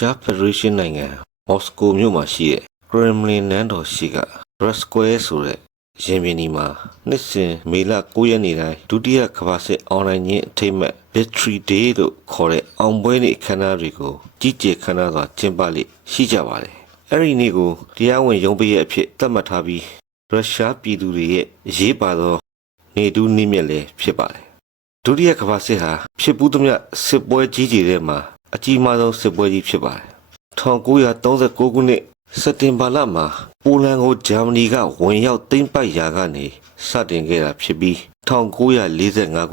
ဂျာဖရီရှင်းနိုင်ငံမော်စကိုမြို့မှာရှိတဲ့ကရမလင်နန်းတော်ရှိက Red Square ဆိုတဲ့ရင်ပြင်ဒီမှာနှစ်စဉ်မေလ9ရက်နေ့တိုင်းဒုတိယကမ္ဘာစစ်အွန်လိုင်းချင်းအထိမ်းအမှတ် Victory Day လို့ခေါ်တဲ့အောင်ပွဲနေ့အခမ်းအနားတွေကိုကြီးကျယ်ခမ်းနားစွာကျင်းပလေ့ရှိကြပါတယ်။အဲဒီနေ့ကိုတရားဝင် ရုံးပိတ်ရအဖြစ်သတ်မှတ်ထားပြီးရုရှားပြည်သူတွေရဲ့အရေးပါသော နေတူးနေ့မြက်လည်းဖြစ်ပါတယ်။ဒုတိယကမ္ဘာစစ်ဟာဖြစ်ပူးသမျှစစ်ပွဲကြီးကြီးထဲမှာအကြီးမားဆုံးစစ်ပွဲကြီးဖြစ်ပါတယ်1939ခုနှစ်စက်တင်ဘာလမှာပိုလန်ကိုဂျာမနီကဝင်ရောက်သိမ်းပိုက်ရာကနေစတင်ခဲ့တာဖြစ်ပြီး1945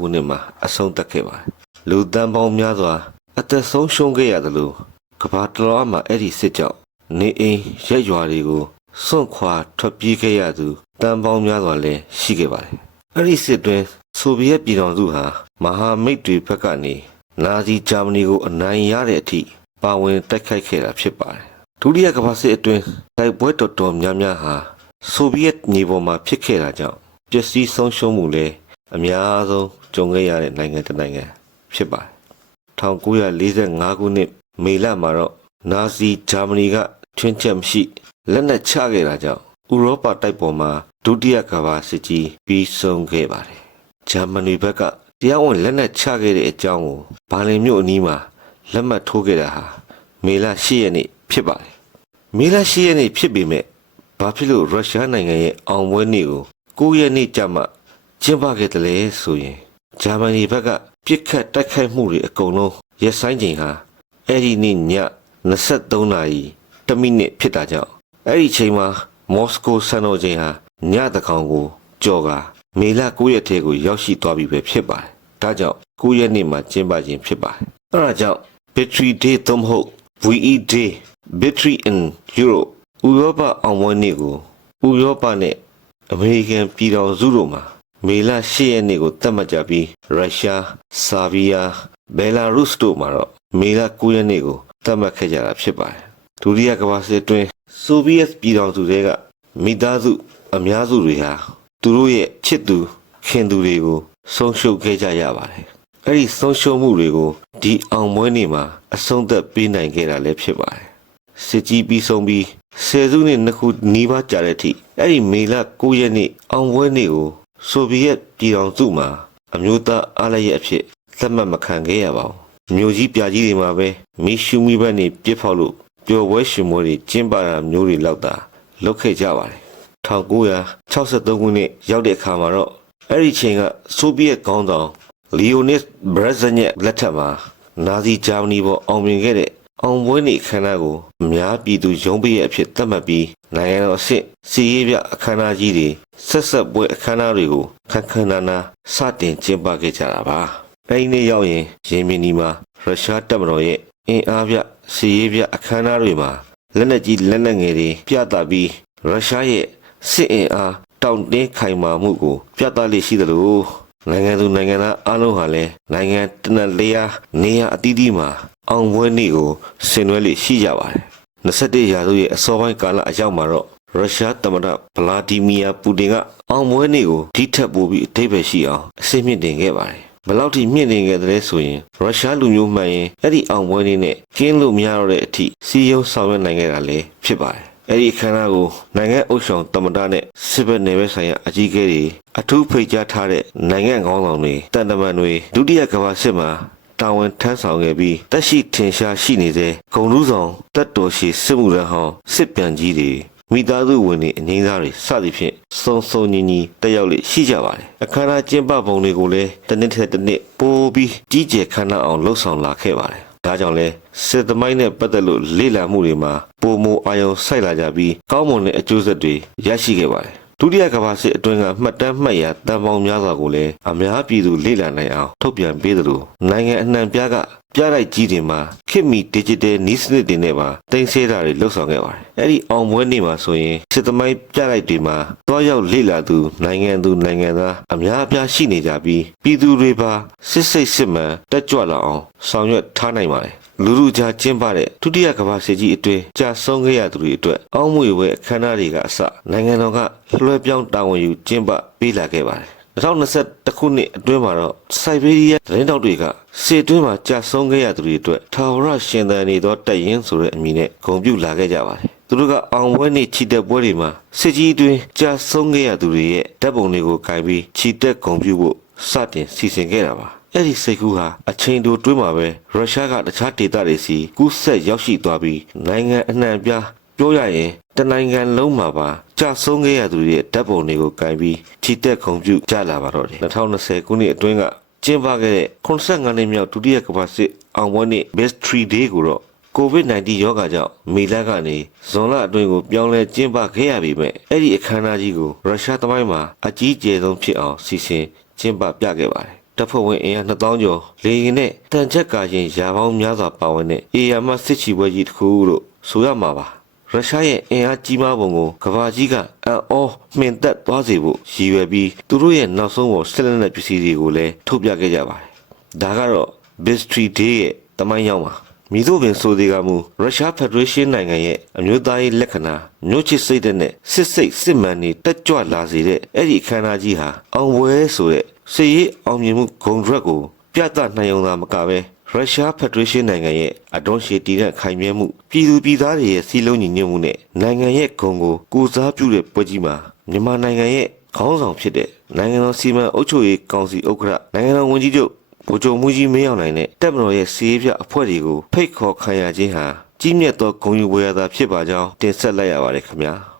ခုနှစ်မှာအဆုံးသတ်ခဲ့ပါတယ်လူသန်းပေါင်းများစွာအသက်ဆုံးရှုံးခဲ့ရသလိုကဘာတလောမှာအဲ့ဒီစစ်ကြောင့်နေအိမ်ရက်ရွာတွေကိုစွန့်ခွာထွက်ပြေးခဲ့ရသူတန်ပေါင်းများစွာလည်းရှိခဲ့ပါတယ်။အဲ့ဒီစစ်တွင်ဆိုဗီယက်ပြည်ထောင်စုဟာမဟာမိတ်တွေဘက်ကနေနာဇီဂျာမနီကိုအနိုင်ရတဲ့အထိပါဝင်တိုက်ခိုက်ခဲ့တာဖြစ်ပါတယ်။ဒုတိယကမ္ဘာစစ်အတွင်းတိုက်ပွဲတော်တော်များများဟာဆိုဗီယက်မြေပေါ်မှာဖြစ်ခဲ့တာကြောင့်ပျက်စီးဆုံးရှုံးမှုလည်းအများဆုံးကြုံခဲ့ရတဲ့နိုင်ငံတစ်နိုင်ငံဖြစ်ပါတယ်။1945ခုနှစ်မေလမှာတော့နာဇီဂျာမနီကချွင်းချက်မရှိလက်နက်ချခဲ့တာကြောင့်ဥရောပတိုက်ပေါ်မှာဒုတိယကမ္ဘာစစ်ကြီးပြီးဆုံးခဲ့ပါတယ်။ဂျာမနီဘက်ကတရားဝင်လက်နက်ချခဲ့တဲ့အကြောင်းကိုဘာလင်မြို့အနီးမှာလက်မှတ်ထိုးခဲ့တာဟာမေလ၈ရက်နေ့ဖြစ်ပါတယ်။မေလ၈ရက်နေ့ဖြစ်ပေမဲ့ဘာဖြစ်လို့ရုရှားနိုင်ငံရဲ့အောင်ပွဲနေ့ကို၉ရက်နေ့ကျမှကျင်းပခဲ့တယ်လဲဆိုရင်ဂျာမနီဘက်ကပြစ်ခတ်တိုက်ခိုက်မှုတွေအကုန်လုံးရက်ဆိုင်ချိန်ဟာအဲ့ဒီနေ့ည23နာရီ1မိနစ်ဖြစ်တာကြောင့်အဲ့ဒီချိန်မှာမော်စကိုစံတော်ချိန်ဟာညတကောင်ကိုကြော်ကာမေလ9ရက်ထဲကိုရောက်ရှိသွားပြီပဲဖြစ်ပါတယ်။ဒါကြောင့်9ရက်နေ့မှာကျင်းပခြင်းဖြစ်ပါတယ်။အဲဒါကြောင့် Victory Day သို့မဟုတ် VE Day Victory in Europe ဥရောပအောင်ပွဲနေ့ကိုဥရောပနဲ့အမေရိကန်ပြည်တော်စုတို့မှာမေလ10ရက်နေ့ကိုသတ်မှတ်ကြပြီးရုရှား၊ဆာဗီးယား၊ဘယ်လာရုစ်တို့မှာတော့မေလ9ရက်နေ့ကိုသတ်မှတ်ခဲ့ကြတာဖြစ်ပါတယ်။ဒုတိယကမ္ဘာစစ်အတွင်းဆိုဗီယက်ပြည်တော်စုတွေကမိသားစု အများစုတွေဟာသူတို့ရဲ့ချစ်သူခင်သူတွေကို ဆုံးရှုံးခဲ့ကြရပါတယ်။အဲ့ဒီဆုံးရှုံးမှုတွေကိုဒီအောင်ပွဲနေ့မှာ အဆုံးသတ်ပေးနိုင်ခဲ့တာလည်းဖြစ်ပါတယ်။စစ်ကြီးပြီးဆုံးပြီးဆယ်စုနှစ်နှစ်ခုနီးပါးကြာတဲ့အထိအဲ့ဒီမေလ9ရက်နေ့အောင်ပွဲနေ့ကိုဆိုဗီယက်ပြည်ထောင်စုမှာအမျိုးသားအားလျက်အဖြစ်သတ်မှတ်မခံခဲ့ရပါဘူး။မြို့ကြီးပြကြီးတွေမှာပဲမီရှူမီဘက်နေပြစ်ဖောက်လို့ပျော်ပွဲရှင်ပွဲတွေကျင်းပတာမျိုးတွေလောက်သာလုပ်ခဲ့ကြပါတယ်1963ခုနှစ်ရောက်တဲ့အခါမှာတော့အဲ့ဒီချိန်ကဆိုဗီယက်ခေါင်းဆောင်လီယိုနစ်ဘရက်ဇနက်လက်ထက်မှာနာဇီဂျာမနီပေါ်အောင်မြင်ခဲ့တဲ့အောင်ပွဲနေ့အခမ်းအနားကိုအများပြည်သူရုံးပိရဲ့အဖြစ်သတ်မှတ်ပြီးနိုင်ငံတော်အဆင့်စီရေးပြအခမ်းအနားကြီးတွေဆက်ဆက်ပွဲအခမ်းအနားတွေကိုခက်ခက်နာနာစတင်ကျင်းပခဲ့ကြတာပါအဲဒီနေ့ရောက်ရင်ရင်မင်းဒီမှာရုရှားတပ်မတော်ရဲ့အင်အားပြစီရေးပြအခမ်းအနားတွေမှာလက်နက်ကြီးလက်နက်ငယ်တွေပြသပြီးရုရှားရဲ့စစ်အင်အားတောင့်တင်းခိုင်မာမှုကို ပြသလေရှိသလိုနိုင်ငံသူနိုင်ငံသားအားလုံးဟာလည်းနိုင်ငံတနက်လေးရာနေရာအသီးသီးမှာအောင်ပွဲနေ့ကိုဆင်နွှဲလေရှိကြပါတယ်21ရာစုရဲ့အစောပိုင်းကာလအရောက်မှာတော့ရုရှားသမ္မတဗလာဒီမီယာပူတင်ကအောင်ပွဲနေ့ကိုဒီထက်ပိုပြီးအထိပ္ပယ်ရှိအောင်အစိမ့်မြင့်တင်ခဲ့ပါတယ်ဘလောက်ထိမြင့်တင်ခဲ့တဲ့ဆိုရင်ရုရှားလူမျိုးမှန်ရင်အဲ့ဒီအောင်ပွဲနေ့နဲ့ကျင်းလို့မရတော့တဲ့အထိစီယုံဆောင်ရွက်နိုင်ခဲ့တာလည်းဖြစ်ပါတယ်အဲဒီခန္ဓာကိုနိုင်ငံအုပ်ဆောင်တမဒနဲ့စစ်ဘက်နယ်ပယ်ဆိုင်ရာအကြီးအကဲတွေအထူးဖိတ်ကြားထားတဲ့နိုင်ငံခေါင်းဆောင်တွေတန်တမန်တွေဒုတိယကမ္ဘာစစ်မှာတာဝန်ထမ်းဆောင်ခဲ့ပြီးတက်ရှိထင်ရှားရှိနေတဲ့ဂုံလူဆောင်တက်တော်ရှိစစ်မှုရဟောင်းစစ်ပြန်ကြီးတွေမိသားစုဝင်တွေအငင်းသားတွေစသည်ဖြင့်စုံစုံညီညီတက်ရောက်လေရှိကြပါတယ်အခမ်းအနားကျင်းပပုံတွေကိုလည်းတစ်နှစ်တစ်နှစ်ပိုးပြီးကြီးကျယ်ခမ်းနားအောင်လှုပ်ဆောင်လာခဲ့ပါတယ်ဒါကြောင့်လဲစစ်သမိုင်းနဲ့ပတ်သက်လို့လေ့လာမှုတွေမှာပုံမအာယုံစိုက်လာကြပြီးကောင်းမွန်တဲ့အကျိုးဆက်တွေရရှိခဲ့ပါတယ်ဒုတိယကမ္ဘာစစ်အတွင်းကမှတ်တမ်းမှတ်ရာတန်ပေါင်းများစွာကိုလည်းအများပြည်သူလေ့လာနိုင်အောင်ထုတ်ပြန်ပေးသလိုနိုင်ငံအနှံ့ပြားကပြတိုက်ကြီးတွေမှာခေတ်မီ digital နည်းစနစ်တွေနဲ့ပါတင်ဆက်တာတွေလှုပ်ဆောင်ခဲ့ပါတယ်။အဲ့ဒီအောင်ပွဲနေ့မှာဆိုရင်စစ်သမိုင်းပြတိုက်တွေမှာတွားရောက်လေ့လာသူ နိုင်ငံသူနိုင်ငံသားအများအပြားရှိနေကြပြီးပြည်သူတွေပါစစ်စိတ်စစ်မှန်တက်ကြွလာအောင်ဆောင်ရွက်ထားနိုင်ပါတယ်။လူလူကြားကျင်းပတဲ့ဒုတိယကမ္ဘာစစ်ကြီးအတွင်းကြာဆုံးခဲ့ရသူတွေအတွက်အောက်မွေဝဲအခမ်းအနားတွေကအစနိုင်ငံတော်ကလွှဲပြောင်းတာဝန်ယူကျင်းပပေးလာခဲ့ပါတယ်။2021ခုနှစ်အတွင်းမှာတော့စိုက်ဘေးရီးယားသတင်းတောက်တွေကစစ်အတွင်းမှာကြာဆုံးခဲ့ရသူတွေအတွက်ထာဝရရှင်သန်နေသောတပ်ရင်းဆိုတဲ့အမည်နဲ့ဂုဏ်ပြုလာခဲ့ကြပါတယ်။သူတို့ကအောင်ပွဲနေ့ခြိတက်ပွဲတွေမှာစစ်ကြီးအတွင်းကြာဆုံးခဲ့ရသူတွေရဲ့တပ်ပုံတွေကိုကင်ပြီးခြိတက်ဂုဏ်ပြုဖို့စတင်စီစဉ်ခဲ့တာပါ။အဲ့ဒီစိတ်ကူးဟာအချိန်တိုတွင်းမှာပဲရုရှားကတခြားဒေသတွေစီကူးဆက်ရောက်ရှိသွားပြီးနိုင်ငံအနှံ့အပြားပြောရရင်တနိုင်ငံလုံးမှာပါကြဆုံးခဲ့ရသူတွေရဲ့ဓာတ်ပုံတွေကိုကင်ပြီးထီတက်ခုံပြုကြလာပါတော့တယ်2020ခုနှစ်အတွင်းကကျင်းပခဲ့တဲ့85နှစ်မြောက်ဒုတိယကမ္ဘာစစ်အောင်ပွဲနေ့ Best 3 Day ကိုတော့ COVID-19 ရောဂါကြောင့်မေလကနေဇွန်လအတွင်းကိုပြောင်းလဲကျင်းပခဲ့ရပေမဲ့အဲ့ဒီအခမ်းအနားကြီးကိုရုရှားသမိုင်းမှာအကြီးကျယ်ဆုံးဖြစ်အောင်စီစဉ်ကျင်းပပြခဲ့ပါတယ်တပ်ဖွဲ့ဝင်အင်အား2000ကျော်လေရင်နဲ့တန်ချက်ကာရင်ရာပေါင်းများစွာပါဝင်တဲ့အေယာမစစ်ချီပွဲကြီးတစ်ခုလို့ဆိုရမှာပါရုရှားရဲ့အင်အားကြီးမားပုံကိုကမ္ဘာကြီးကအံ့ဩမှင်သက်သွားစေဖို့ရည်ရွယ်ပြီးသူတို့ရဲ့နောက်ဆုံးပေါ်စစ်လက်နက်ပစ္စည်းတွေကိုလည်းထုတ်ပြခဲ့ကြပါတယ်။ဒါကတော့ Bistry Day ရဲ့တမိုင်းရောက်မှာမိတို့ပင်ဆိုသေးကမူရုရှားဖက်ဒရေးရှင်းနိုင်ငံရဲ့အမျိုးသားရေးလက္ခဏာမျိုးချစ်စိတ်တဲ့နဲ့စစ်စိတ်စစ်မှန်နေတက်ကြွလာစေတဲ့အဲ့ဒီအခမ်းအနားကြီးဟာအောင်ပွဲဆိုတဲ့စစ်ရေးအောင်မြင်မှုဂုံရက်ကို ပြသနိုင်ုံသာမကပဲရုရှားဖက်ဒရေးရှင်းနိုင်ငံရဲ့အဒွန်ရှေတီနဲ့ခိုင်မြဲမှုပြည်သူပြည်သားတွေရဲ့စီလုံးညီညွတ်မှုနဲ့နိုင်ငံရဲ့ဂုဏ်ကိုကိုစားပြုတဲ့ပွဲကြီးမှာမြန်မာနိုင်ငံရဲ့ခေါင်းဆောင်ဖြစ်တဲ့နိုင်ငံတော်စီမံအုပ်ချုပ်ရေးကောင်စီဥက္ကဋ္ဌနိုင်ငံတော်ဝန်ကြီးချုပ်ဗိုလ်ချုပ်မှူးကြီးမင်းအောင်လှိုင်နဲ့တပ်မတော်ရဲ့စီးရေးပြအဖွဲ့တွေကိုဖိတ်ခေါ်ခံရခြင်းဟာကြီးမြတ်သောဂုဏ်ယူဝေယသာဖြစ်ပါကြောင်းတင်ဆက်လိုက်ရပါတယ်ခင်ဗျာ။